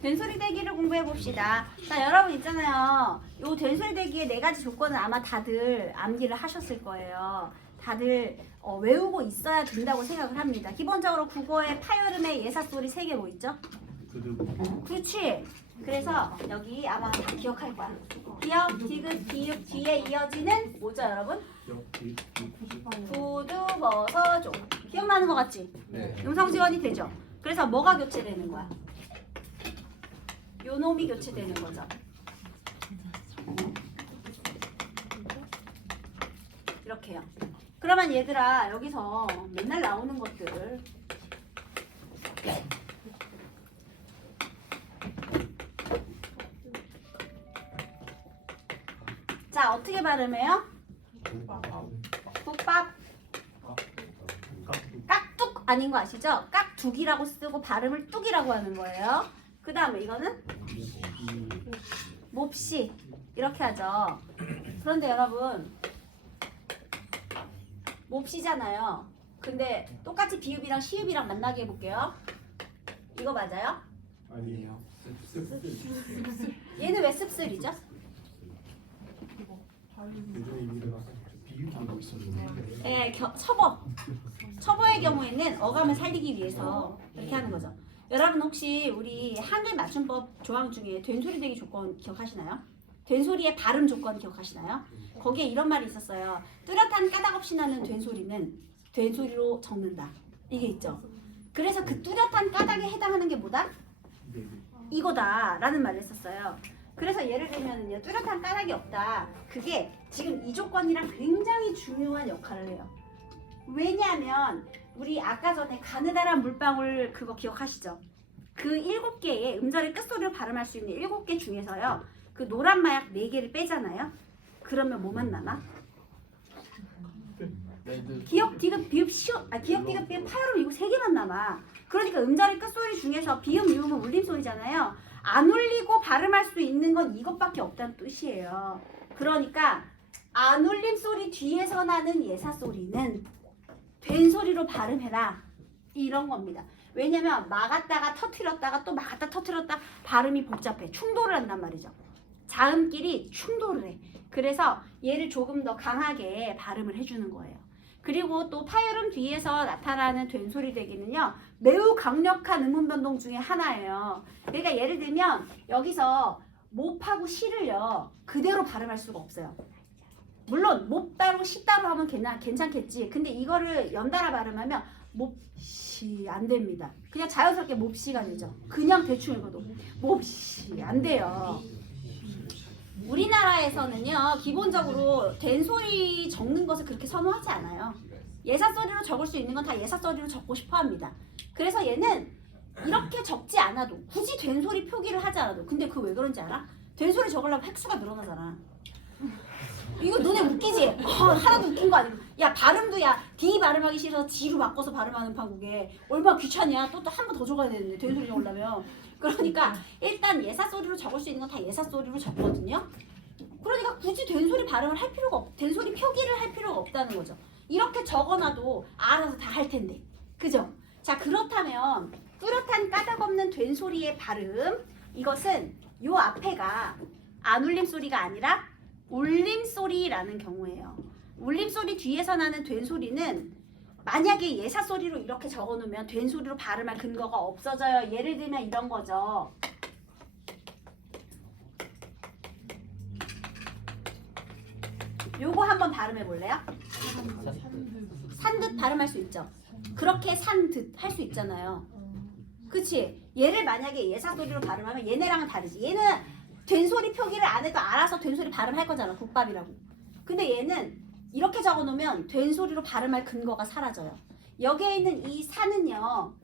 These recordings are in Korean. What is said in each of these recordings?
된소리 대기를 공부해 봅시다. 자, 여러분 있잖아요. 요 된소리 대기의 네 가지 조건은 아마 다들 암기를 하셨을 거예요. 다들 외우고 있어야 된다고 생각을 합니다. 기본적으로 국어의 파열음의 예사소리 3개 뭐 있죠? 그렇지. 그래서 여기 아마 다 기억할 거야. 기억, 디귿, 기역 뒤에 이어지는 뭐죠, 여러분? 구두, 벗어, 조. 기억나는 거 같지? 네. 음성 지원이 되죠. 그래서 뭐가 교체되는 거야? 요 놈이 교체되는 거죠. 이렇게요. 그러면 얘들아 여기서 맨날 나오는 것들 자 어떻게 발음해요? 국밥 깍둑 아닌 거 아시죠? 깍둑이라고 쓰고 발음을 뚝이라고 하는 거예요. 그 다음에 이거는 몹시 이렇게 하죠. 그런데 여러분 몹시잖아요. 근데 똑같이 비읍이랑 시읍이랑 만나게 해볼게요. 이거 맞아요? 아니에요. 얘는 왜 씁쓸이죠? 예전에 이미 나서 비유하고 있었는데. 예, 첩어의 경우에는 어감을 살리기 위해서 이렇게 하는 거죠. 여러분 혹시 우리 한글 맞춤법 조항 중에 된소리 대기 조건 기억하시나요? 된소리의 발음 조건 기억하시나요? 거기에 이런 말이 있었어요. 뚜렷한 까닭 없이 나는 된소리는 된소리로 적는다. 이게 있죠. 그래서 그 뚜렷한 까닭에 해당하는 게 뭐다? 이거다 라는 말을 했었어요. 그래서 예를 들면요, 뚜렷한 까닭이 없다. 그게 지금 이 조건이랑 굉장히 중요한 역할을 해요. 왜냐하면 우리 아까 전에 가느다란 물방울 그거 기억하시죠? 그 7개의 음절의 끝소리로 발음할 수 있는 7개 중에서요, 그 노란 마약 4개를 빼잖아요. 그러면 뭐만 남아? 기역, 디귿, 비읍, 시옷, 기역, 디귿, 비읍, 파열음 이거 3개만 남아. 그러니까 음절의 끝소리 중에서 비음, 유음은 울림소리잖아요. 안 울리고 발음할 수 있는 건 이것밖에 없다는 뜻이에요. 그러니까 안 울림 소리 뒤에서 나는 예사 소리는 된소리로 발음해라 이런 겁니다. 왜냐면 막았다가 터트렸다가 또 막았다 터트렸다 발음이 복잡해. 충돌을 한단 말이죠. 자음끼리 충돌을 해. 그래서 얘를 조금 더 강하게 발음을 해주는 거예요. 그리고 또 파열음 뒤에서 나타나는 된소리 대기는요, 매우 강력한 음운 변동 중에 하나예요. 그러니까 예를 들면 여기서 몹하고 시를요 그대로 발음할 수가 없어요. 물론 몹 따로 시 따로 하면 괜찮겠지. 근데 이거를 연달아 발음하면 몹시 안 됩니다. 그냥 자연스럽게 몹시가 되죠. 그냥 대충 읽어도 몹시 안 돼요. 우리나라에서는요 기본적으로 된소리 적는 것을 그렇게 선호하지 않아요. 예사소리로 적을 수 있는 건 다 예사소리로 적고 싶어 합니다. 그래서 얘는 이렇게 적지 않아도 굳이 된소리 표기를 하지 않아도, 근데 그거 왜 그런지 알아? 된소리 적으려면 획수가 늘어나잖아. 이거 너네 웃기지? 하나도 웃긴 거 아니고. 야 발음도 야 D 발음하기 싫어서 G로 바꿔서 발음하는 판국에 얼마나 귀찮냐. 또 한 번 더 적어야 되는데 된소리 적으려면. 그러니까 일단 예사소리로 적을 수 있는 건 다 예사소리로 적거든요. 그러니까 굳이 된소리 발음을 할 필요가 된소리 표기를 할 필요가 없다는 거죠. 이렇게 적어놔도 알아서 다 할 텐데. 그죠? 자, 그렇다면 뚜렷한 까닭 없는 된소리의 발음, 이것은 요 앞에가 안 울림 소리가 아니라 울림 소리라는 경우예요. 울림 소리 뒤에서 나는 된소리는 만약에 예사 소리로 이렇게 적어놓으면 된소리로 발음할 근거가 없어져요. 예를 들면 이런 거죠. 요거 한번 발음해 볼래요? 산듯 발음할 수 있죠. 그렇게 산듯 할 수 있잖아요. 그치? 얘를 만약에 예사소리로 발음하면 얘네랑은 다르지. 얘는 된소리 표기를 안 해도 알아서 된소리 발음할 거잖아. 국밥이라고. 근데 얘는 이렇게 적어놓으면 된소리로 발음할 근거가 사라져요. 여기에 있는 이 산은요,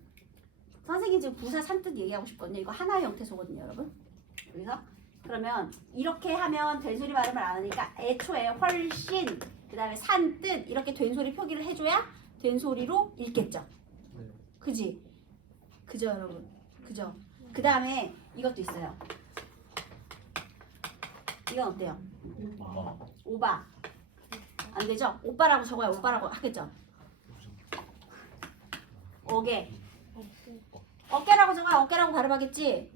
선생님 지금 부사 산뜻 얘기하고 싶거든요. 이거 하나의 형태소거든요, 여러분. 여기서 그러면 이렇게 하면 된소리 발음을 안 하니까 애초에 훨씬, 그 다음에 산뜻 이렇게 된소리 표기를 해줘야 된소리로 읽겠죠. 그지? 그죠, 여러분? 그죠? 그 다음에 이것도 있어요. 이건 어때요? 오바. 안 되죠? 오빠라고 적어야 오빠라고 하겠죠? 어깨. 어깨라고 적어야 어깨라고 발음하겠지?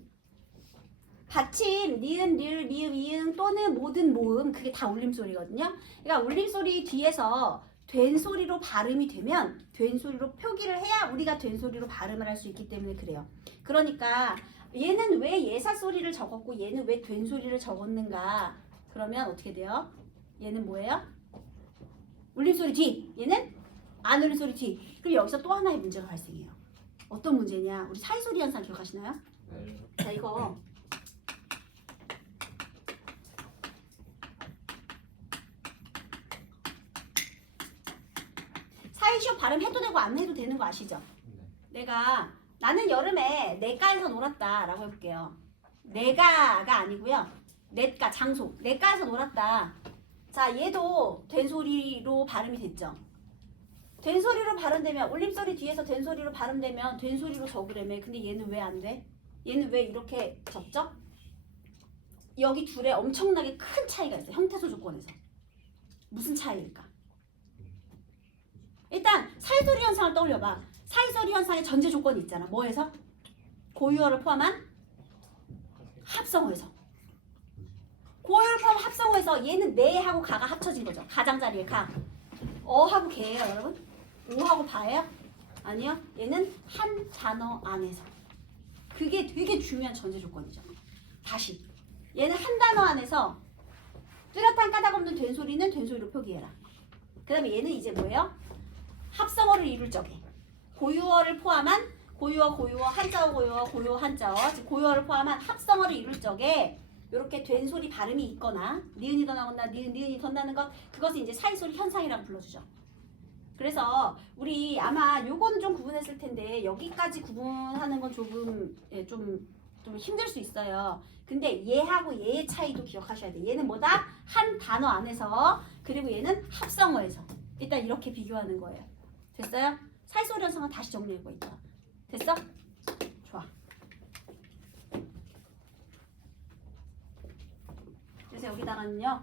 받침 니은, 리을, 미음, 이응 또는 모든 모음 그게 다 울림소리거든요. 그러니까 울림소리 뒤에서 된 소리로 발음이 되면 된 소리로 표기를 해야 우리가 된 소리로 발음을 할 수 있기 때문에 그래요. 그러니까 얘는 왜 예사 소리를 적었고 얘는 왜 된 소리를 적었는가? 그러면 어떻게 돼요? 얘는 뭐예요? 울림소리 뒤, 얘는 안 울림소리 뒤. 그럼 여기서 또 하나의 문제가 발생해요. 어떤 문제냐? 우리 사이소리 현상 기억하시나요? 자, 이거 사이쇼 발음해도 되고 안 해도 되는 거 아시죠? 내가 나는 여름에 내가에서 놀았다 라고 해볼게요. 내가가 아니고요. 넷가 장소. 내가에서 놀았다. 자, 얘도 된 소리로 발음이 됐죠. 된 소리로 발음되면 울림소리 뒤에서 된 소리로 발음되면 된 소리로 적으려면 근데 얘는 왜 안 돼? 얘는 왜 이렇게 적죠? 여기 둘에 엄청나게 큰 차이가 있어요. 형태소 조건에서. 무슨 차이일까? 일단 사이소리 현상을 떠올려봐. 사이소리 현상의 전제 조건이 있잖아. 뭐에서? 고유어를 포함한 합성어에서. 고유어를 포함한 합성어에서 얘는 네하고 가가 합쳐진 거죠. 가장자리에 가. 어하고 개예요, 여러분? 오하고 바예요? 아니요. 얘는 한 단어 안에서. 그게 되게 중요한 전제 조건이죠. 다시. 얘는 한 단어 안에서 뚜렷한 까닭없는 된 소리는 된 소리로 표기해라. 그 다음에 얘는 이제 뭐예요? 합성어를 이룰 적에 고유어를 포함한 고유어, 한자어, 고유어, 한자어 즉 고유어를 포함한 합성어를 이룰 적에 이렇게 된 소리 발음이 있거나 니은이 더 나온다, 니은이 더 나는 것 그것을 이제 사이소리 현상이라고 불러주죠. 그래서 우리 아마 요거는 좀 구분했을 텐데 여기까지 구분하는 건 조금 좀 힘들 수 있어요. 근데 얘하고 얘의 차이도 기억하셔야 돼. 얘는 뭐다? 한 단어 안에서 그리고 얘는 합성어에서 일단 이렇게 비교하는 거예요. 됐어요? 사이소리 현상은 다시 정리해보고 있다. 됐어? 좋아. 그래서 여기다가는요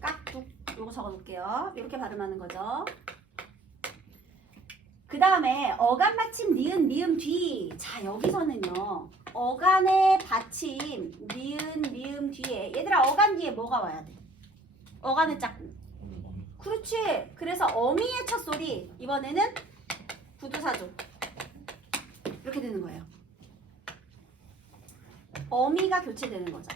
깍둑 요거 적어놓을게요. 이렇게 발음하는 거죠. 그 다음에 어간 받침 니은 미음 뒤. 자 여기서는요 어간의 받침 니은 미음 뒤에 얘들아 어간 뒤에 뭐가 와야 돼? 어간의 짝꿍. 그렇지. 그래서 어미의 첫 소리 이번에는 부두사조 이렇게 되는 거예요. 어미가 교체되는 거죠.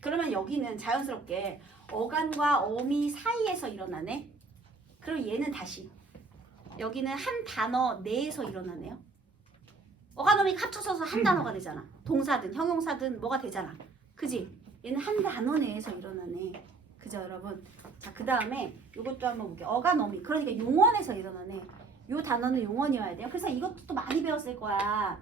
그러면 여기는 자연스럽게 어간과 어미 사이에서 일어나네. 그럼 얘는 다시 여기는 한 단어 내에서 일어나네요. 어간 어미가 합쳐져서 한 단어가 되잖아. 동사든 형용사든 뭐가 되잖아. 그지? 얘는 한 단어 내에서 일어나네. 그죠 여러분? 자, 그 다음에 이것도 한번 볼게요. 어간 어미. 그러니까 용언에서 일어나네. 요 단어는 용언이어야 돼요. 그래서 이것도 또 많이 배웠을 거야.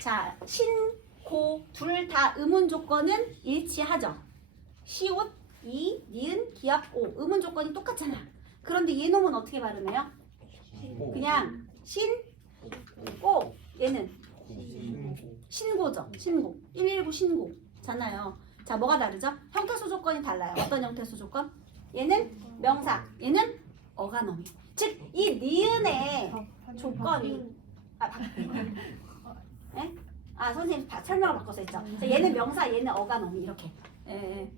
자, 신, 고 둘 다 의문 조건은 일치하죠. 시옷, 이, 니은, 기압, 오. 의문 조건이 똑같잖아. 그런데 얘놈은 어떻게 발음해요? 그냥 신, 고. 얘는 신고죠. 신고. 119 신고잖아요. 자, 뭐가 다르죠? 형태소 조건이 달라요. 어떤 형태소 조건? 얘는 명사, 얘는 어간어미. 즉, 이 니은의 조건이 네? 아 선생님 설명을 바꿔서 했죠. 자, 얘는 명사, 얘는 어간어미 이렇게. 예.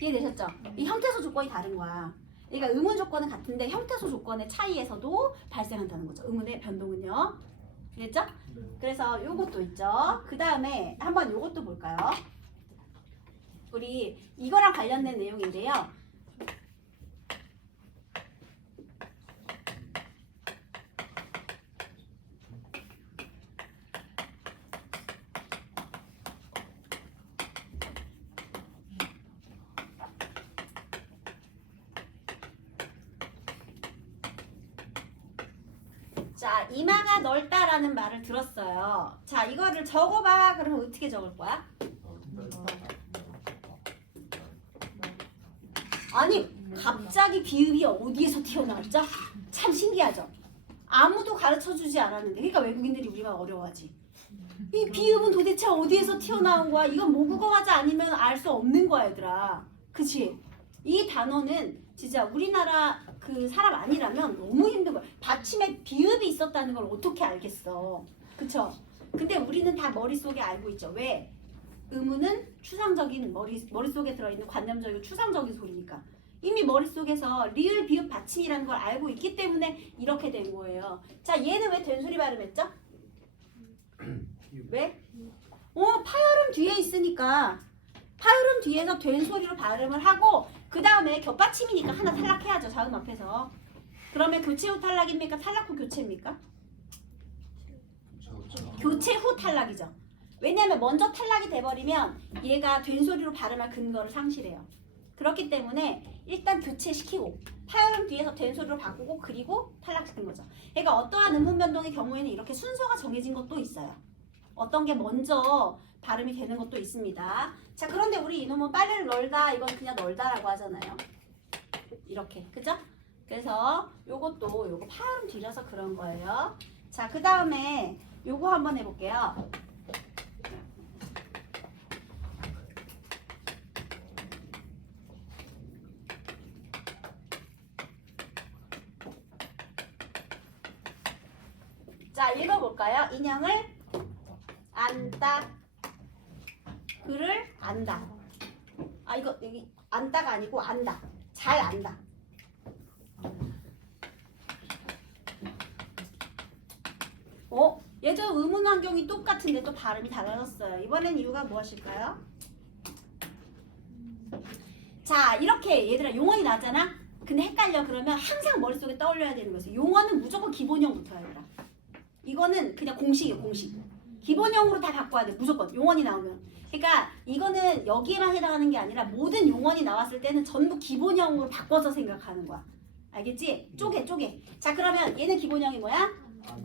이해되셨죠? 이 형태소 조건이 다른 거야. 그러니까 의문 조건은 같은데 형태소 조건의 차이에서도 발생한다는 거죠. 의문의 변동은요. 됐죠? 그래서 요것도 있죠. 그 다음에 한번 요것도 볼까요? 우리 이거랑 관련된 내용인데요. 자, 이마가 넓다라는 말을 들었어요. 자, 이거를 적어봐. 그러면 어떻게 적을 거야? 아니, 갑자기 비읍이 어디에서 튀어나왔죠? 참 신기하죠? 아무도 가르쳐주지 않았는데. 그러니까 외국인들이 우리가 어려워하지. 이 비읍은 도대체 어디에서 튀어나온 거야? 이건 모국어 화자 아니면 알 수 없는 거야, 얘들아. 그치? 이 단어는 진짜 우리나라 그 사람 아니라면 너무 힘든 거야. 받침에 비읍이 있었다는 걸 어떻게 알겠어. 그쵸? 근데 우리는 다 머릿속에 알고 있죠. 왜? 의문은 추상적인 머릿속에 들어있는 관념적이고 추상적인 소리니까. 이미 머릿속에서 리을, 비읍, 받침이라는 걸 알고 있기 때문에 이렇게 된 거예요. 자, 얘는 왜 된소리 발음했죠? 왜? 파열음 뒤에 있으니까 파열음 뒤에서 된소리로 발음을 하고 그 다음에 겹받침이니까 하나 탈락해야죠. 자음 앞에서. 그러면 교체 후 탈락입니까? 탈락 후 교체입니까? 교체 후 탈락이죠. 왜냐하면 먼저 탈락이 돼버리면 얘가 된소리로 발음할 근거를 상실해요. 그렇기 때문에 일단 교체시키고 파열음 뒤에서 된소리로 바꾸고 그리고 탈락시킨 거죠. 그러니까 어떠한 음분 변동의 경우에는 이렇게 순서가 정해진 것도 있어요. 어떤 게 먼저 발음이 되는 것도 있습니다. 자, 그런데 우리 이놈은 빨래를 널다 이건 그냥 널다라고 하잖아요. 이렇게, 그죠? 그래서 요거 파열음 뒤라서 그런 거예요. 자, 그 다음에 요거 한번 해볼게요. 자, 읽어볼까요? 인형을 안다. 그를 안다. 아, 이거 여기 안다가 아니고 안다. 잘 안다. 얘도 의문 환경이 똑같은데 또 발음이 달라졌어요. 이번엔 이유가 무엇일까요? 자, 이렇게 얘들아 용언이 나잖아? 근데 헷갈려. 그러면 항상 머릿속에 떠올려야 되는 거지. 용언은 무조건 기본형부터 얘들아. 이거는 그냥 공식이에요, 공식. 기본형으로 다 바꿔야 돼, 무조건. 용언이 나오면. 그러니까 이거는 여기에만 해당하는 게 아니라 모든 용언이 나왔을 때는 전부 기본형으로 바꿔서 생각하는 거야. 알겠지? 쪼개. 자, 그러면 얘는 기본형이 뭐야?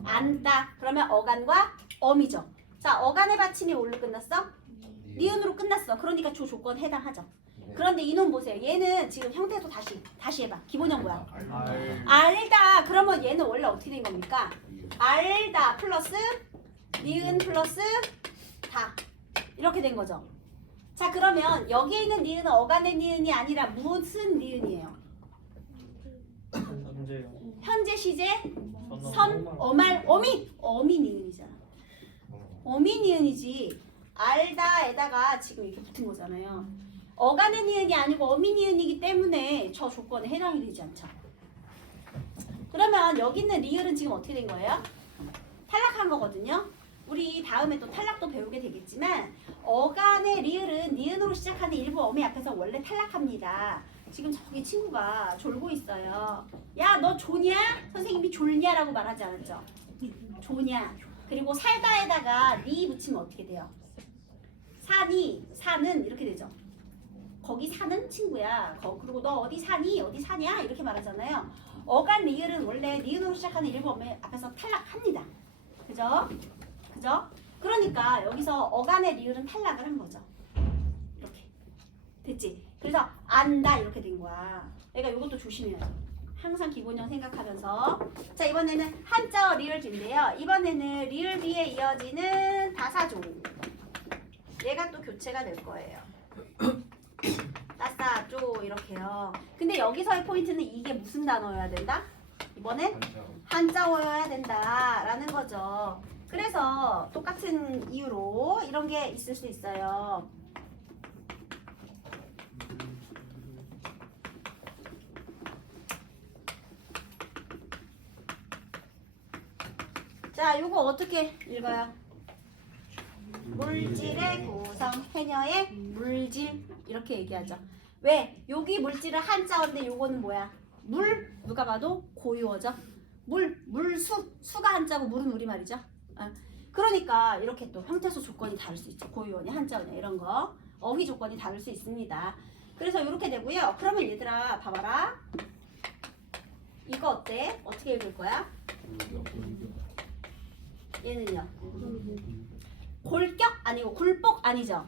안다. 그러면 어간과 엄이죠. 자, 어간의 받침이 뭘로 끝났어? 니은으로 끝났어. 그러니까 조 조건 해당하죠. 그런데 이놈 보세요. 얘는 지금 형태도 다시 해봐. 기본형 뭐야? 알다. 그러면 얘는 원래 어떻게 된 겁니까? 알다 플러스 니은 플러스 다. 이렇게 된 거죠. 자, 그러면 여기에 있는 니은은 어간의 니은이 아니라 무슨 니은이에요? 현재 시제 선 어말 어미 니은이잖아. 어미 니은이지. 알다에다가 지금 이렇게 붙은 거잖아요. 어간의 니은이 아니고 어미 니은이기 때문에 저 조건에 해당이 되지 않죠. 그러면 여기 있는 리을은 지금 어떻게 된 거예요? 탈락한 거거든요. 우리 다음에 또 탈락도 배우게 되겠지만 어간의 리을은 니은으로 시작하는 일부 어미 앞에서 원래 탈락합니다. 지금 저기 친구가 졸고 있어요. 야, 너 조냐? 선생님이 졸냐라고 말하지 않았죠? 조냐. 그리고 살다에다가 니 붙이면 어떻게 돼요? 사는 이렇게 되죠. 거기 사는 친구야. 그리고 너 어디 사니? 어디 사냐? 이렇게 말하잖아요. 어간 리을은 원래 니은으로 시작하는 일부 어미 앞에서 탈락합니다. 그죠? 그러니까 여기서 어간의 리을은 탈락을 한 거죠. 이렇게 됐지? 그래서 안다 이렇게 된 거야. 그러니까 이것도 조심해야죠. 항상 기본형 생각하면서. 자, 이번에는 한자어 리을비인데요. 이번에는 리을비에 이어지는 다사조. 얘가 또 교체가 될 거예요. 다사조 이렇게요. 근데 여기서의 포인트는 이게 무슨 단어여야 된다? 이번엔 한자어여야 된다라는 거죠. 그래서 똑같은 이유로 이런 게 있을 수 있어요. 자, 요거 어떻게 읽어요? 물질의 구성, 해녀의 물질 이렇게 얘기하죠. 왜? 여기 물질은 한자어인데 요거는 뭐야? 물, 누가 봐도 고유어죠. 물수, 수가 한자고 물은 우리말이죠. 그러니까 이렇게 또 형태소 조건이 다를 수 있죠. 고유어냐 한자어냐 이런 거 어휘 조건이 다를 수 있습니다. 그래서 이렇게 되고요. 그러면 얘들아 봐봐라. 이거 어때? 어떻게 읽을 거야? 얘는요? 골격 아니고 굴복 아니죠?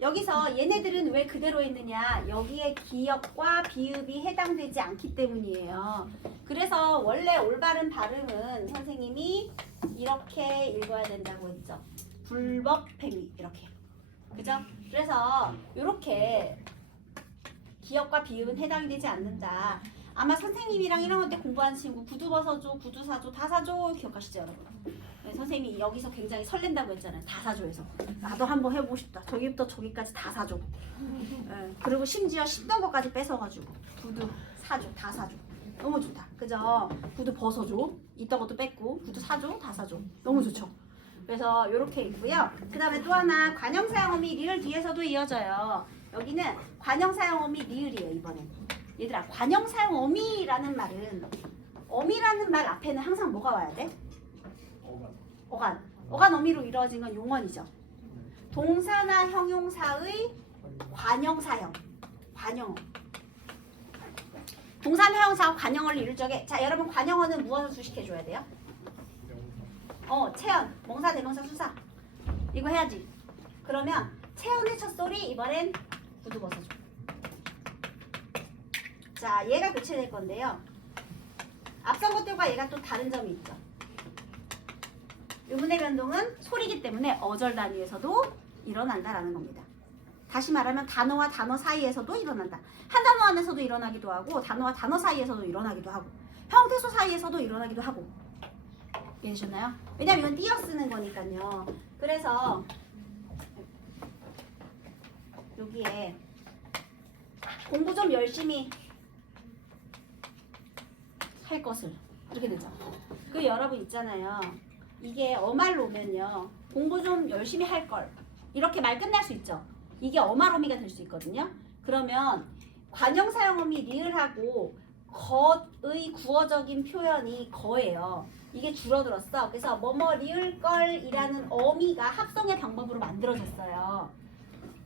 여기서 얘네들은 왜 그대로 있느냐? 여기에 기역과 비읍이 해당되지 않기 때문이에요. 그래서 원래 올바른 발음은 선생님이 이렇게 읽어야 된다고 했죠. 불법행위 이렇게. 그죠? 그래서 이렇게 기역과 비읍은 해당이 되지 않는다. 아마 선생님이랑 1학년 때 공부하는 친구 구두 벗어줘, 구두 사줘, 다 사줘 기억하시죠 여러분? 네, 선생님이 여기서 굉장히 설렌다고 했잖아요. 다 사줘해서. 나도 한번 해보고 싶다. 저기부터 저기까지 다 사줘. 네, 그리고 심지어 신던 것까지 뺏어가지고 구두 사줘, 다 사줘. 너무 좋다. 그죠? 구두 벗어줘. 있던 것도 뺏고 구두 사줘, 다 사줘. 너무 좋죠? 그래서 이렇게 있고요. 그 다음에 또 하나 관형사용어미 리을 뒤에서도 이어져요. 여기는 관형사용어미 리을이에요. 이번엔 얘들아 관형사용어미라는 말은 어미라는 말 앞에는 항상 뭐가 와야 돼? 어간. 어간 어미로 이루어진 건 용언이죠. 동사나 형용사의 관형사형. 관형어. 동사나 형용사하고 관형어를 이룰 적에 자 여러분 관형어는 무엇을 수식해줘야 돼요? 체언, 몽사, 대명사, 수사 이거 해야지. 그러면 체언의 첫소리 이번엔 구두 벗어줘. 자 얘가 교체될 건데요. 앞선 것들과 얘가 또 다른 점이 있죠. 의문의 변동은 소리이기 때문에 어절 단위에서도 일어난다라는 겁니다. 다시 말하면 단어와 단어 사이에서도 일어난다. 한 단어 안에서도 일어나기도 하고 단어와 단어 사이에서도 일어나기도 하고 형태소 사이에서도 일어나기도 하고 이해되셨나요? 왜냐면 이건 띄어 쓰는 거니까요. 그래서 여기에 공부 좀 열심히 할 것을 이렇게 되죠. 그 여러분 있잖아요. 이게 어말로 오면요. 공부 좀 열심히 할 걸 이렇게 말 끝날 수 있죠. 이게 어말어미가 될 수 있거든요. 그러면 관형사용어미 리을하고 것의 구어적인 표현이 거예요. 이게 줄어들었어. 그래서 뭐뭐 리을걸이라는 어미가 합성의 방법으로 만들어졌어요.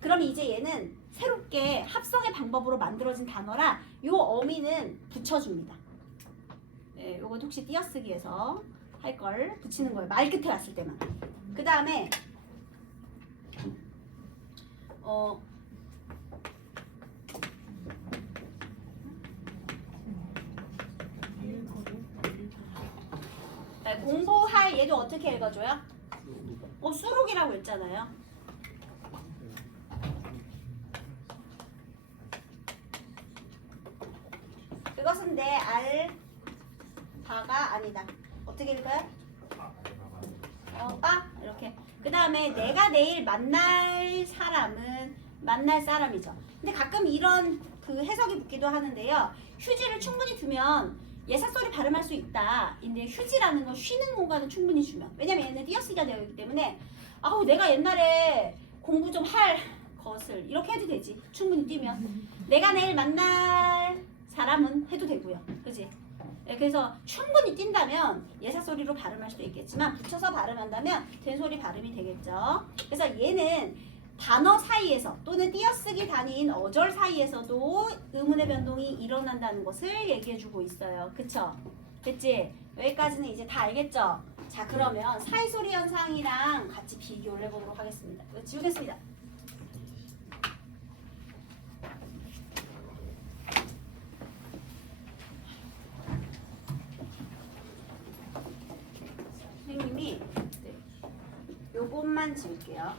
그럼 이제 얘는 새롭게 합성의 방법으로 만들어진 단어라 요 어미는 붙여줍니다. 네, 요건 혹시 띄어쓰기에서 할 걸 붙이는 거예요. 말 끝에 왔을 때만. 그 다음에 공부할 얘도 어떻게 읽어줘요? 수록이라고 했잖아요. 그것은 내 알바가 아니다. 어떻게 읽어요? 빠 이렇게. 그 다음에 내가 내일 만날 사람은 만날 사람이죠. 근데 가끔 이런 그 해석이 붙기도 하는데요. 휴지를 충분히 두면 예사소리 발음할 수 있다. 근데 휴지라는 건 쉬는 공간을 충분히 주면. 왜냐면 얘는 띄어쓰기가 되어 있기 때문에 아우 내가 옛날에 공부 좀 할 것을 이렇게 해도 되지. 충분히 뛰면. 내가 내일 만날 사람은 해도 되고요. 그지? 그래서 충분히 뛴다면 예사소리로 발음할 수도 있겠지만 붙여서 발음한다면 된소리 발음이 되겠죠. 그래서 얘는 단어 사이에서 또는 띄어쓰기 단위인 어절 사이에서도 의문의 변동이 일어난다는 것을 얘기해주고 있어요. 그쵸? 됐지? 여기까지는 이제 다 알겠죠? 자 그러면 사이소리 현상이랑 같이 비교를 해보도록 하겠습니다. 이거 지우겠습니다. 선생님이 요것만 지울게요.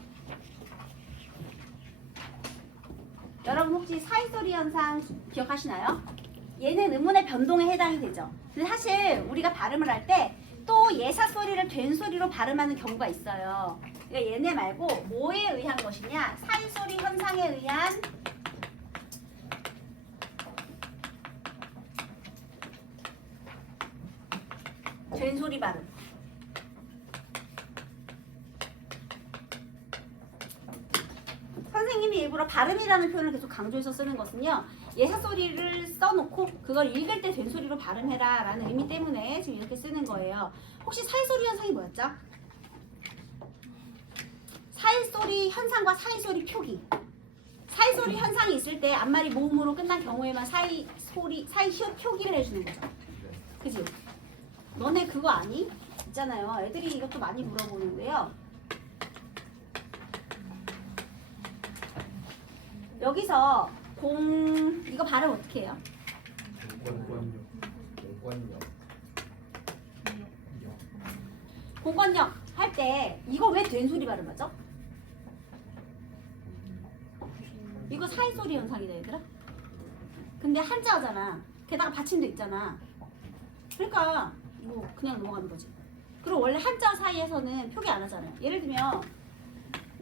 여러분 혹시 사이소리 현상 기억하시나요? 얘는 의문의 변동에 해당이 되죠. 근데 사실 우리가 발음을 할 때 또 예사소리를 된소리로 발음하는 경우가 있어요. 그러니까 얘네 말고 뭐에 의한 것이냐? 사이소리 현상에 의한 된소리 발음. 선생님이 일부러 발음이라는 표현을 계속 강조해서 쓰는 것은요. 예사소리를 써놓고 그걸 읽을 때 된소리로 발음해라 라는 의미 때문에 지금 이렇게 쓰는 거예요. 혹시 사이소리 현상이 뭐였죠? 사이소리 현상과 사이소리 표기. 사이소리 현상이 있을 때 앞말이 모음으로 끝난 경우에만 사이시옷 표기를 해주는 거죠. 그지? 너네 그거 아니? 있잖아요. 애들이 이것도 많이 물어보는데요. 여기서 이거 발음 어떻게 해요? 공권력 할 때 이거 왜 된소리 발음하죠? 이거 사이소리 현상이다 얘들아. 근데 한자어잖아. 게다가 받침도 있잖아. 그러니까 뭐 그냥 넘어가는 거지. 그리고 원래 한자어 사이에서는 표기 안 하잖아요. 예를 들면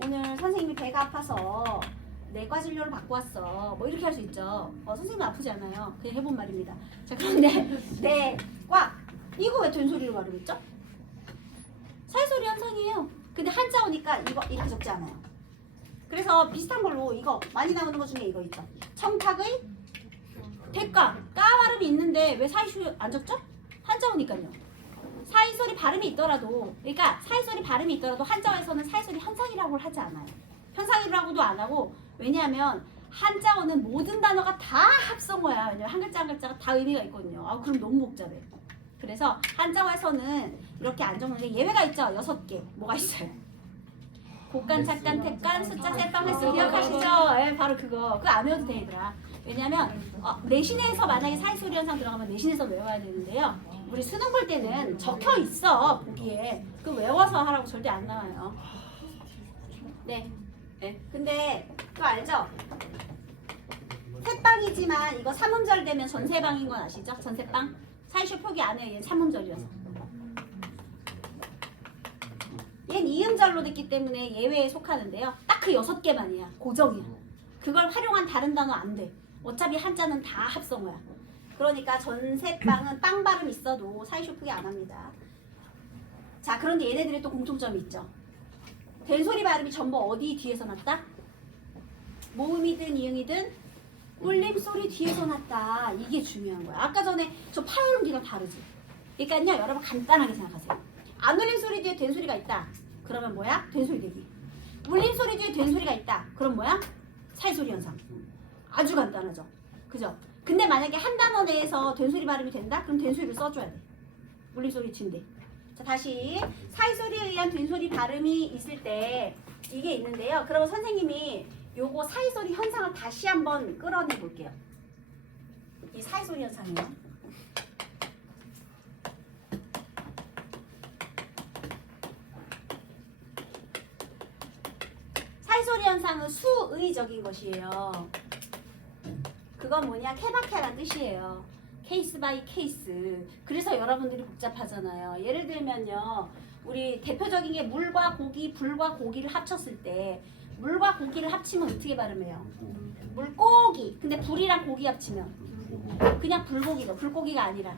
오늘 선생님이 배가 아파서 내과 진료를 받고 왔어. 뭐 이렇게 할 수 있죠. 선생님은 아프지 않아요. 그냥 해본 말입니다. 자, 그런데 내과 이거 왜 된소리로 발음했죠? 사이소리 현상이에요. 근데 한자어니까 이거 이렇게 적지 않아요. 그래서 비슷한 걸로 이거 많이 나오는 것 중에 이거 있죠. 청탁의 대가 까 발음이 있는데 왜 사이쇼 안 적죠? 한자어니까요. 사이소리 발음이 있더라도 그러니까 사이소리 발음이 있더라도 한자어에서는 사이소리 현상이라고 하지 않아요. 현상이라고도 안 하고 왜냐하면 한자어는 모든 단어가 다 합성어야. 왜냐면 한 글자 한 글자가 다 의미가 있거든요. 그럼 너무 복잡해. 그래서 한자어에서는 이렇게 안 적는데 예외가 있죠. 6개. 뭐가 있어요? 곡간, 착간, 택간, 숫자, 세방, 횟수 기억하시죠? 예, 바로 그거. 그거 안 외워도 돼, 얘들아. 왜냐면 내신에서 만약에 사이소리 현상 들어가면 내신에서 외워야 되는데요. 우리 수능 볼 때는 적혀 있어, 보기에. 그 외워서 하라고 절대 안 나와요. 네. 네. 근데 그거 알죠? 새빵이지만 이거 삼음절 되면 전세방인 건 아시죠? 전세빵? 사이쇼 표기 안 해요. 얘는 삼음절이어서. 얘는 이음절로 됐기 때문에 예외에 속하는데요. 딱 그 6개만이야. 고정이야. 그걸 활용한 다른 단어 안 돼. 어차피 한자는 다 합성어야. 그러니까 전세빵은 빵 발음 있어도 사이쇼 표기 안 합니다. 자, 그런데 얘네들이 또 공통점이 있죠. 된소리 발음이 전부 어디 뒤에서 났다? 모음이든 이응이든 울림소리 뒤에서 났다. 이게 중요한 거야. 아까 전에 저 파울음기가 다르지. 그러니까요, 여러분 간단하게 생각하세요. 안 울림 소리 뒤에 된 소리가 있다. 그러면 뭐야? 된 소리 되기. 울림 소리 뒤에 된 소리가 있다. 그럼 뭐야? 사이소리 현상. 아주 간단하죠. 그죠? 근데 만약에 한 단어 내에서 된 소리 발음이 된다? 그럼 된 소리를 써줘야 돼. 울림 소리 뒤인데. 자, 다시 사이소리에 의한 된 소리 발음이 있을 때 이게 있는데요. 그러면 선생님이 요거 사이소리 현상을 다시 한번 끌어내 볼게요. 이 사이소리 현상이요. 사이소리 현상은 수의적인 것이에요. 그건 뭐냐? 케바케란 뜻이에요. 케이스 바이 케이스. 그래서 여러분들이 복잡하잖아요. 예를 들면요. 우리 대표적인 게 물과 고기, 불과 고기를 합쳤을 때 물과 고기를 합치면 어떻게 발음해요? 물고기. 근데 불이랑 고기 합치면 그냥 불고기죠. 불고기가 아니라.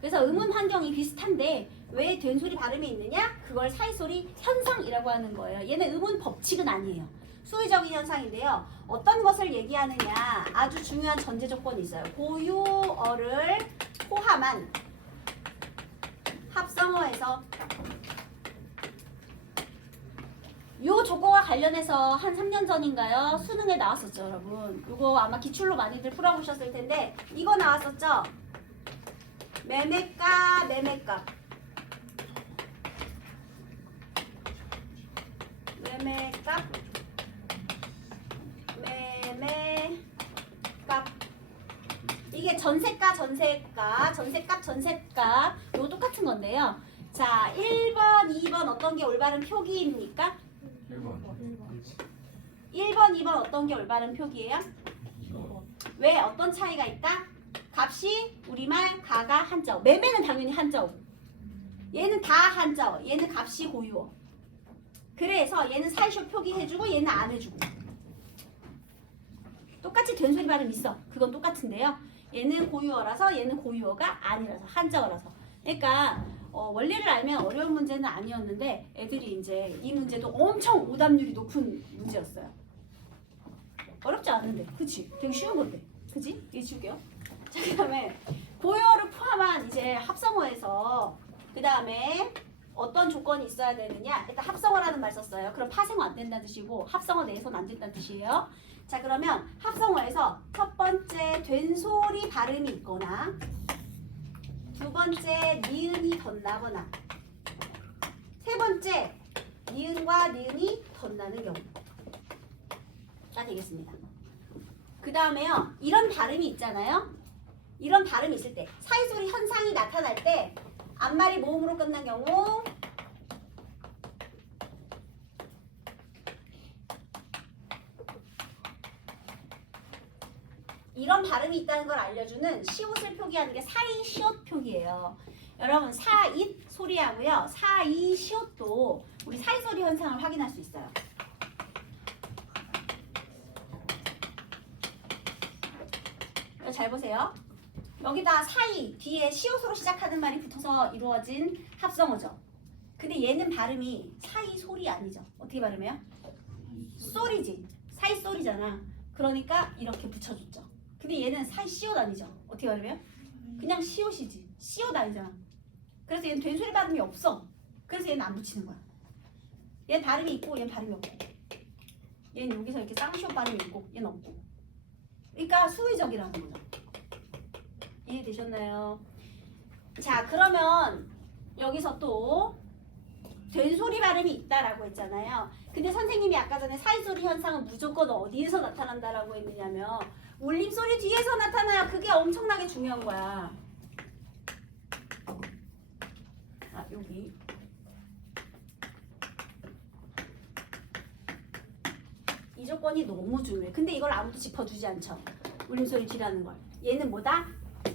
그래서 음운 환경이 비슷한데 왜 된소리 발음이 있느냐? 그걸 사이소리 현상이라고 하는 거예요. 얘는 음운 법칙은 아니에요. 수의적인 현상인데요. 어떤 것을 얘기하느냐? 아주 중요한 전제 조건이 있어요. 고유어를 포함한 합성어에서 요 조건과 관련해서 한 3년 전인가요? 수능에 나왔었죠, 여러분. 이거 아마 기출로 많이들 풀어보셨을 텐데 이거 나왔었죠? 매매값, 매매값. 매매값, 매매값. 이게 전세가, 전세가, 전세값, 전세값. 이거 똑같은 건데요. 자, 1번, 2번 어떤 게 올바른 표기입니까? 1번, 2번 어떤 게 올바른 표기예요? 왜? 어떤 차이가 있다? 값이 우리말, 가가 한자어. 매매는 당연히 한자어. 얘는 다 한자어. 얘는 값이 고유어. 그래서 얘는 사이쇼 표기해주고 얘는 안 해주고. 똑같이 된소리 발음 있어. 그건 똑같은데요. 얘는 고유어라서 얘는 고유어가 아니라서 한자어라서. 그러니까 원리를 알면 어려운 문제는 아니었는데 애들이 이제 이 문제도 엄청 오답률이 높은 문제였어요. 어렵지 않은데, 그치? 되게 쉬운 건데, 그치? 이거 지울게요. 자, 그다음에 고유어를 포함한 이제 합성어에서 그 다음에 어떤 조건이 있어야 되느냐? 일단 합성어라는 말 썼어요. 그럼 파생어 안 된다는 뜻이고 합성어 내에서는 안 된다는 뜻이에요. 자, 그러면 합성어에서 첫 번째 된소리 발음이 있거나 두 번째 니은이 덧나거나 세 번째 니은과 니은이 덧나는 경우가 되겠습니다. 그 다음에요. 이런 발음이 있잖아요. 이런 발음이 있을 때 사이소리 현상이 나타날 때 앞말이 모음으로 끝난 경우 이런 발음이 있다는 걸 알려주는 시옷을 표기하는 게 사이 시옷 표기예요. 여러분 사잇 소리하고요. 사이 시옷도 우리 사이 소리 현상을 확인할 수 있어요. 잘 보세요. 여기다 사이 뒤에 시옷으로 시작하는 말이 붙어서 이루어진 합성어죠. 근데 얘는 발음이 사이 소리 아니죠. 어떻게 발음해요? 소리지. 사이 소리잖아. 그러니까 이렇게 붙여줬죠. 근데 얘는 사이 시옷 아니죠. 어떻게 발음해요? 그냥 시옷이지. 시옷 아니잖아. 그래서 얘는 된소리 발음이 없어. 그래서 얘는 안 붙이는 거야. 얘는 발음이 있고 얘는 발음이 없고. 얘는 여기서 이렇게 쌍시옷 발음이 있고 얘는 없고. 그러니까 수의적이라는 거죠. 이해되셨나요? 자, 그러면 여기서 또 된소리 발음이 있다라고 했잖아요. 근데 선생님이 아까 전에 사이소리 현상은 무조건 어디에서 나타난다라고 했느냐면 울림소리 뒤에서 나타나요. 그게 엄청나게 중요한 거야. 아, 여기. 이 조건이 너무 중요해. 근데 이걸 아무도 짚어주지 않죠. 울림소리 뒤라는 걸. 얘는 뭐다?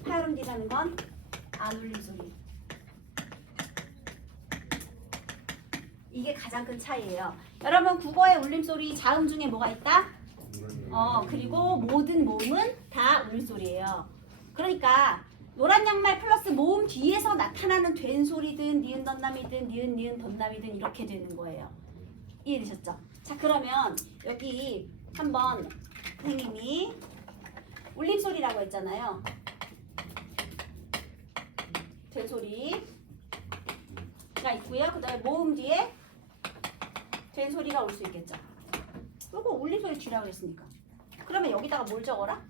파열음 뒤라는 건 안 울림소리. 이게 가장 큰 차이예요. 여러분 국어의 울림소리 자음 중에 뭐가 있다? 그리고 모든 모음은 다 울림소리예요. 그러니까 노란 양말 플러스 모음 뒤에서 나타나는 된소리든 니은 덧남이든 니은 니은 덧남이든 이렇게 되는 거예요. 이해되셨죠? 자, 그러면 여기 한번 선생님이 울림소리라고 했잖아요. 된소리가 있고요. 그 다음에 모음 뒤에 된소리가 올 수 있겠죠. 그리고 울림소리 뒤라고 했으니까. 그러면 여기다가 뭘 적어라?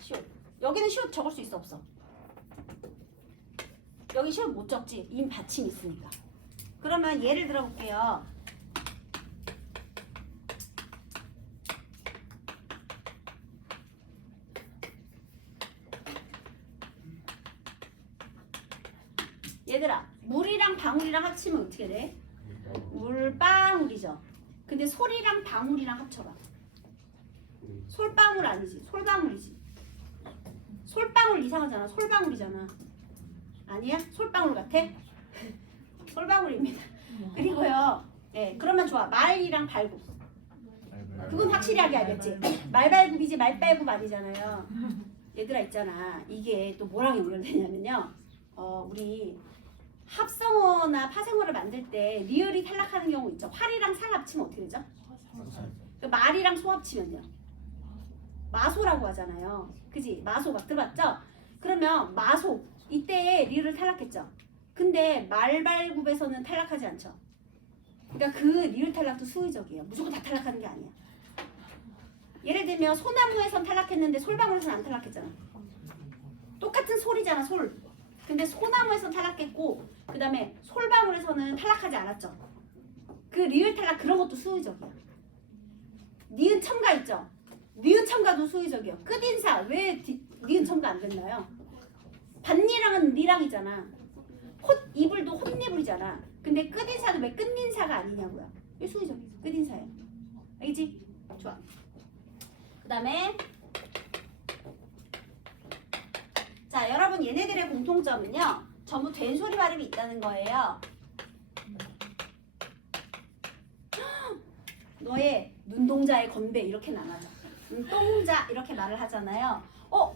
시옷. 여기는 시옷 적을 수 있어 없어? 여기 시옷 못 적지. 임 받침이 있으니까. 그러면 예를 들어 볼게요. 얘들아, 물이랑 방울이랑 합치면 어떻게 돼? 물방울이죠. 근데 솔이랑 방울이랑 합쳐봐. 솔방울 아니지. 솔방울이지. 솔방울 이상하잖아. 솔방울이잖아. 아니야? 솔방울 같아? 솔방울입니다. 그리고요. 네, 그러면 좋아. 말이랑 발굽. 그건 확실하게 알겠지? 말발굽이지 말발굽 아니잖아요. 얘들아 있잖아. 이게 또 뭐랑 연결되냐면요. 우리 합성어나 파생어를 만들 때 리을이 탈락하는 경우 있죠. 활이랑 살 합치면 어떻게 되죠? 말이랑 소 합치면 돼요. 마소라고 하잖아요. 그지? 마소 막 들어봤죠? 그러면 마소 이때 리을을 탈락했죠. 근데 말발굽에서는 탈락하지 않죠. 그러니까 그 리을 탈락도 수의적이에요. 무조건 다 탈락하는 게 아니야. 예를 들면 소나무에선 탈락했는데 솔방울에서는 안 탈락했잖아. 똑같은 솔이잖아. 솔. 근데 소나무에서 탈락했고 그 다음에 솔방울에서는 탈락하지 않았죠. 그 리을 탈락 그런 것도 수의적이야. 니은 첨가 있죠. 니은 첨가도 수의적이에요. 끝인사 왜 니은 첨가 안 됐나요? 반니랑은 니랑이잖아. 헛 이불도 헛니불이잖아. 근데 끝인사도 왜 끝인사가 아니냐고요. 왜 수의적이야? 끝인사예요. 알겠지? 좋아. 그 다음에 자, 여러분 얘네들의 공통점은요. 전부 된소리 발음이 있다는 거예요. 너의 눈동자의 건배 이렇게는 안 하죠. 눈동자 이렇게 말을 하잖아요.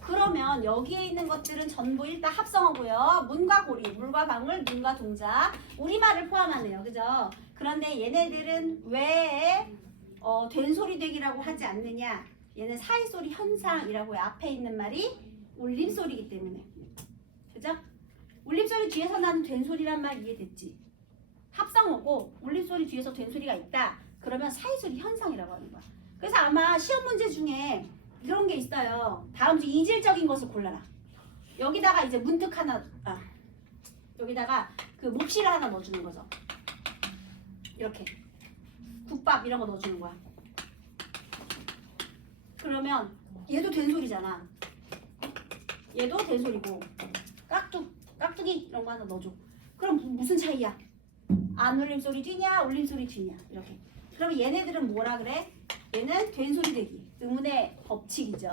그러면 여기에 있는 것들은 전부 일단 합성어고요. 문과 고리, 물과 방울, 눈과 동자, 우리말을 포함하네요. 그죠? 그런데 얘네들은 왜 된소리 되기라고 하지 않느냐? 얘는 사이소리 현상이라고 앞에 있는 말이 울림소리이기 때문에. 그죠? 울림소리 뒤에서 나는 된소리란 말 이해됐지? 합성어고 울림소리 뒤에서 된소리가 있다. 그러면 사이소리 현상이라고 하는 거야. 그래서 아마 시험 문제 중에 그런 게 있어요. 다음 주 이질적인 것을 골라라. 여기다가 이제 문득 하나, 여기다가 그 몹시를 하나 넣어주는 거죠. 이렇게 국밥 이런 거 넣어주는 거야. 그러면 얘도 된소리잖아. 얘도 된소리고 깍두기 이런 거 하나 넣어줘. 그럼 무슨 차이야? 안 울림소리 뒤냐 울림소리 뒤냐 이렇게. 그럼 얘네들은 뭐라 그래? 얘는 된소리 되기. 의문의 법칙이죠.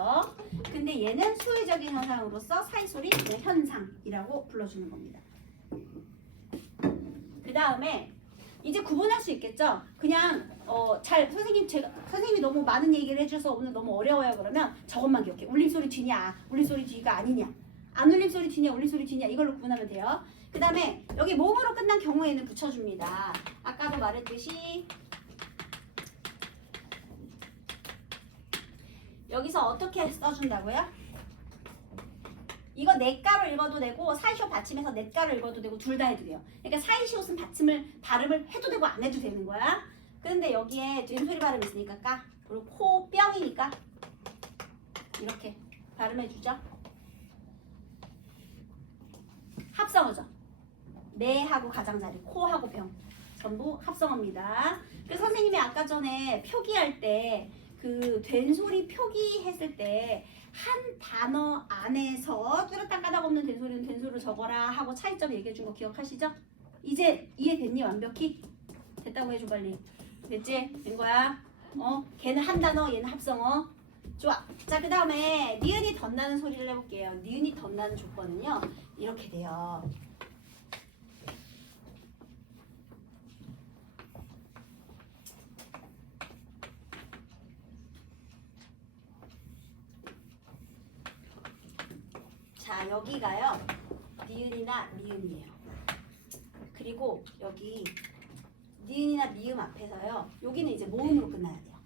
근데 얘는 수의적인 현상으로서 사이소리 현상이라고 불러주는 겁니다. 그 다음에 이제 구분할 수 있겠죠? 그냥 선생님이 너무 많은 얘기를 해줘서 오늘 너무 어려워요. 그러면 저것만 기억해. 울림소리 뒤냐, 울림소리 뒤가 아니냐, 안 울림소리 뒤냐, 울림소리 뒤냐, 이걸로 구분하면 돼요. 그 다음에 여기 모음으로 끝난 경우에는 붙여줍니다. 아까도 말했듯이 여기서 어떻게 써준다고요? 이거 내가로 읽어도 되고 사이시옷 받침에서 내가로 읽어도 되고 둘 다 해도 돼요. 그러니까 사이시옷은 발음을 해도 되고 안 해도 되는 거야. 그런데 여기에 된소리 발음이 있으니까 까, 그리고 코 뿅이니까 이렇게 발음해주죠. 합성어죠. 내하고 가장자리, 코하고 병 전부 합성어입니다. 그래서 선생님이 아까 전에 표기할 때 그 된소리 표기했을 때 한 단어 안에서 뚜렷한 까닭 없는 된소리는 된소리로 적어라 하고 차이점 얘기해준 거 기억하시죠? 이제 이해됐니? 완벽히? 됐다고 해줘 빨리. 됐지? 된 거야? 걔는 한 단어, 얘는 합성어. 좋아. 자, 그 다음에 니은이 덧나는 소리를 해볼게요. 니은이 덧나는 조건은요 이렇게 돼요. 자, 여기가요 니은이나 미음이에요. 그리고 여기 니은이나 미음 앞에서요 여기는 이제 모음으로 끝나야 돼요.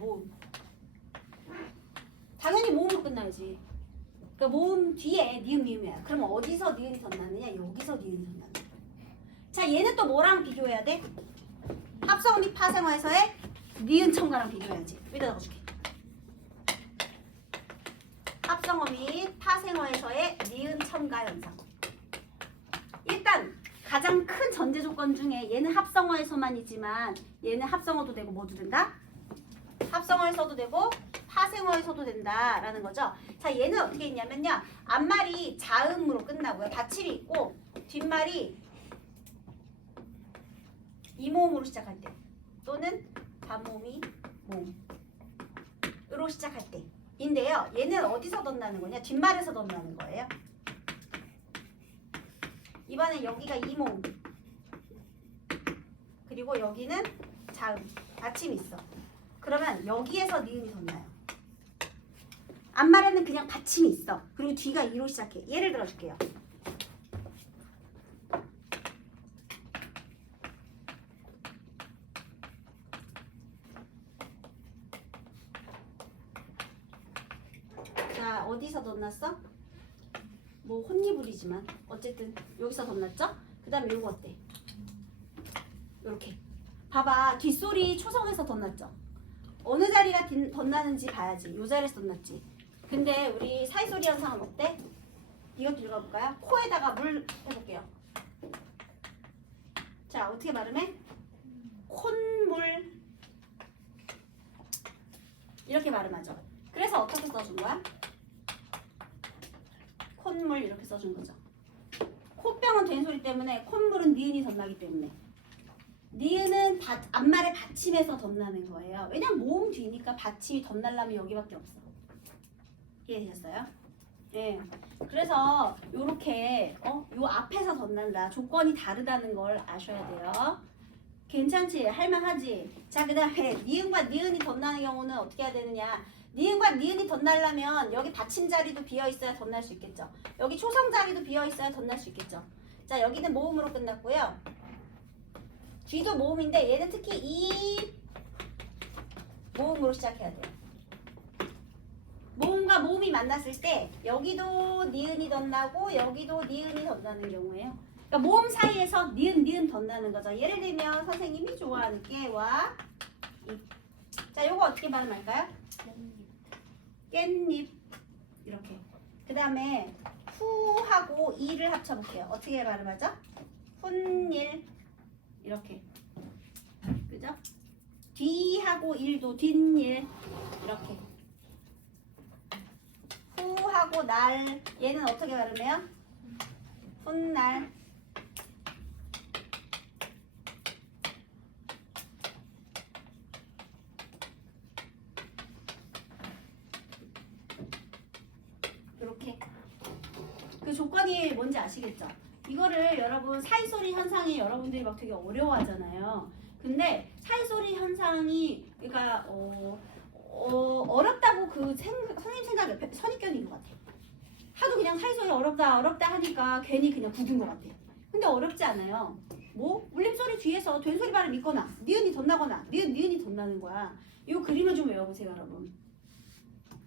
모음. 당연히 모음으로 끝나야지. 그러니까 모음 뒤에 니은 미음이야. 그럼 어디서 니은이 덧나느냐? 여기서 니은이 덧나느냐. 자, 얘는 또 뭐랑 비교해야 돼? 합성어 및 파생어에서의 니은 첨가랑 비교해야지. 여기다 적어줄게. 합성어 및 파생어에서의 니은 첨가 현상. 일단 가장 큰 전제 조건 중에 얘는 합성어에서만이지만 얘는 합성어도 되고 뭐도 된다? 합성어에서도 되고 파생어에서도 된다라는 거죠. 자, 얘는 어떻게 있냐면요. 앞말이 자음으로 끝나고요. 받침이 있고 뒷말이 이모음으로 시작할 때 또는 반모음이 모음으로 시작할 때 인데요. 얘는 어디서 덧나는 거냐? 뒷말에서 덧나는 거예요. 이번엔 여기가 이모음 그리고 여기는 자음 받침이 있어. 그러면 여기에서 니은이 덧나요. 앞말에는 그냥 받침이 있어. 그리고 뒤가 이로 시작해. 예를 들어줄게요. 자, 어디서 덧났어? 뭐 혼이불이지만 어쨌든 여기서 덧났죠? 그 다음에 요거 어때? 요렇게 봐봐. 뒷소리 초성에서 덧났죠? 어느 자리가 덧나는지 봐야지. 요 자리에서 덧났지. 근데 우리 사이소리 현상은 어때? 이것도 읽어볼까요? 코에다가 물 해볼게요. 자, 어떻게 발음해? 콧물 이렇게 발음하죠. 그래서 어떻게 써준 거야? 콧물 이렇게 써준 거죠. 콧병은 된소리 때문에 콧물은 니은이 덧나기 때문에 니은은 앞말의 받침에서 덧나는 거예요. 왜냐면 모음 뒤니까 받침이 덧나려면 여기밖에 없어. 이해되셨어요? 예. 그래서 요렇게 요 앞에서 덧난다. 조건이 다르다는 걸 아셔야 돼요. 괜찮지? 할만하지? 자, 그 다음에 니은과 니은이 덧나는 경우는 어떻게 해야 되느냐? 니은과 니은이 덧나려면 여기 받침 자리도 비어 있어야 덧날 수 있겠죠. 여기 초성 자리도 비어 있어야 덧날 수 있겠죠. 자, 여기는 모음으로 끝났고요. 뒤도 모음인데 얘는 특히 이 모음으로 시작해야 돼요. 모음과 모음이 만났을 때 여기도 니은이 덧나고 여기도 니은이 덧나는 경우예요. 그러니까 모음 사이에서 니은 덧나는 거죠. 예를 들면 선생님이 좋아하는 깨와 이. 자, 요거 어떻게 발음할까요? 깻잎 이렇게. 그 다음에 후하고 이를 합쳐볼게요. 어떻게 발음하죠? 훈일 이렇게. 그죠? 뒤하고 일도 뒷일 이렇게. 후하고 날 얘는 어떻게 발음해요? 훗날. 그 조건이 뭔지 아시겠죠? 이거를 여러분 사이소리 현상이 여러분들이 막 되게 어려워하잖아요. 근데 사이소리 현상이 그러니까 어렵다고 그 선생님 생각에 선입견인 것 같아요. 하도 그냥 사이소리 어렵다 하니까 괜히 그냥 굳은 것 같아요. 근데 어렵지 않아요. 뭐 울림소리 뒤에서 된소리 발음 있거나 니은이 덧나거나 니은이 덧나는 거야. 이 그림을 좀 외워보세요 여러분.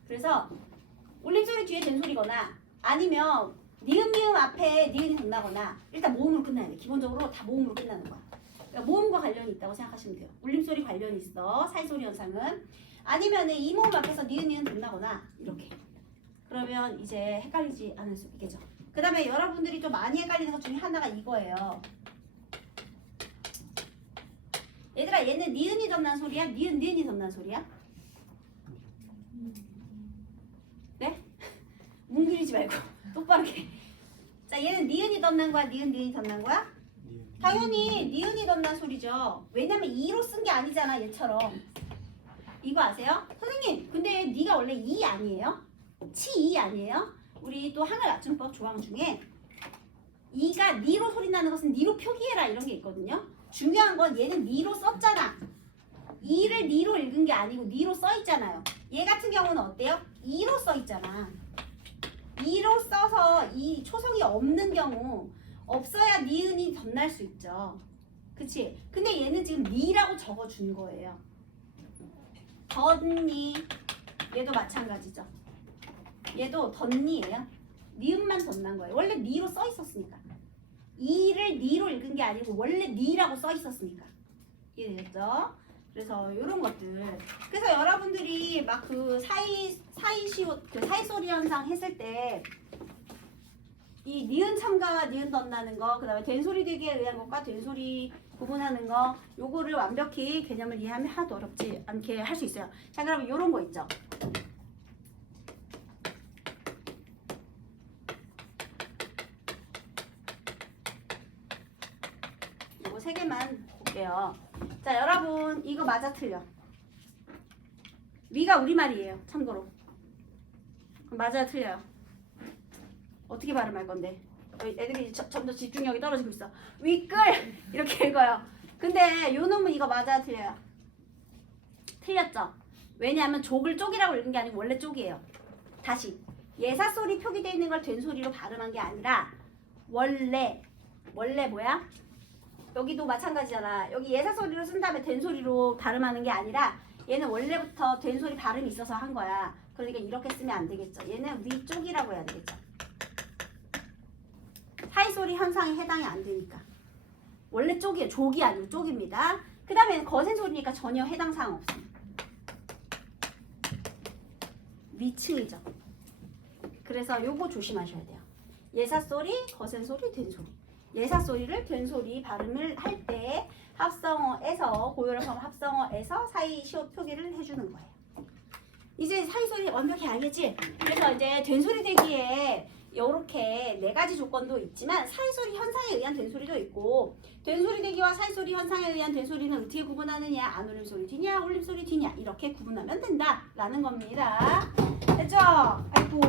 그래서 울림소리 뒤에 된소리거나 아니면 니은 미음 앞에 니은이 덧나거나 일단 모음으로 끝나야 돼. 기본적으로 다 모음으로 끝나는 거야. 그러니까 모음과 관련이 있다고 생각하시면 돼요. 울림소리 관련이 있어. 사이소리 현상은. 아니면 이 모음 앞에서 니은 덧나거나 이렇게. 그러면 이제 헷갈리지 않을 수 있겠죠. 그 다음에 여러분들이 좀 많이 헷갈리는 것 중에 하나가 이거예요. 얘들아 얘는 니은이 덧난 소리야? 니은이 덧난 소리야? 네? 뭉그리지 말고 똑바르게. 자 얘는 니은이 덧난 거야? 니은이 덧난 거야? 당연히 니은이 덧난 소리죠. 왜냐면 2로 쓴 게 아니잖아 얘처럼. 이거 아세요? 선생님 근데 니가 원래 2 아니에요? 치2 아니에요? 우리 또 한글 맞춤법 조항 중에 2가 니로 소리 나는 것은 니로 표기해라 이런 게 있거든요. 중요한 건 얘는 니로 썼잖아. 2를 니로 읽은 게 아니고 니로 써 있잖아요. 얘 같은 경우는 어때요? 2로 써 있잖아. 2로 써서 이 초성이 없는 경우 없어야 니은이 덧날 수 있죠. 그치? 근데 얘는 지금 니라고 적어준 거예요. 덧니 얘도 마찬가지죠. 얘도 덧니예요. 니은만 덧난 거예요. 원래 니로 써 있었으니까. 2를 니로 읽은 게 아니고 원래 니라고 써 있었으니까. 이해되겠죠? 그래서 이런 것들. 그래서 여러분들이 막 그 사이시옷 그 사이소리 현상 했을 때 이 니은 첨가와 니은 덧나는 거, 그다음에 된소리 되기에 의한 것과 된소리 구분하는 거, 요거를 완벽히 개념을 이해하면 하나도 어렵지 않게 할 수 있어요. 자, 그럼 요런 거 있죠. 요거 3개만 볼게요. 자, 여러분 이거 맞아 틀려. 위가 우리말이에요. 참고로. 그럼 맞아야 틀려요. 어떻게 발음할 건데? 애들이 점점 집중력이 떨어지고 있어. 위끌 이렇게 읽어요. 근데 요 놈은 이거 맞아야 틀려요. 틀렸죠? 왜냐하면 족을 쪽이라고 읽은 게 아니고 원래 쪽이에요. 다시 예사소리 표기되어 있는 걸 된소리로 발음한 게 아니라 원래 뭐야? 여기도 마찬가지잖아. 여기 예사소리로 쓴 다음에 된소리로 발음하는 게 아니라 얘는 원래부터 된소리 발음이 있어서 한 거야. 그러니까 이렇게 쓰면 안 되겠죠. 얘는 위쪽이라고 해야 되겠죠. 사이소리 현상에 해당이 안 되니까. 원래 쪽이에요. 족이 아니고 쪽입니다. 그 다음에 거센 소리니까 전혀 해당 사항 없습니다. 위층이죠. 그래서 요거 조심하셔야 돼요. 예사소리, 거센 소리, 된소리. 예사소리를 된소리 발음을 할 때 합성어에서 고요력형 합성어에서 사이 시옷 표기를 해주는 거예요. 이제 사이소리 완벽히 알겠지? 그래서 이제 된소리 되기에 이렇게 4가지 조건도 있지만 사이소리 현상에 의한 된소리도 있고 된소리 되기와 사이소리 현상에 의한 된소리는 어떻게 구분하느냐? 안 울림소리 뒤냐? 울림소리 뒤냐? 이렇게 구분하면 된다라는 겁니다. 됐죠? 아이고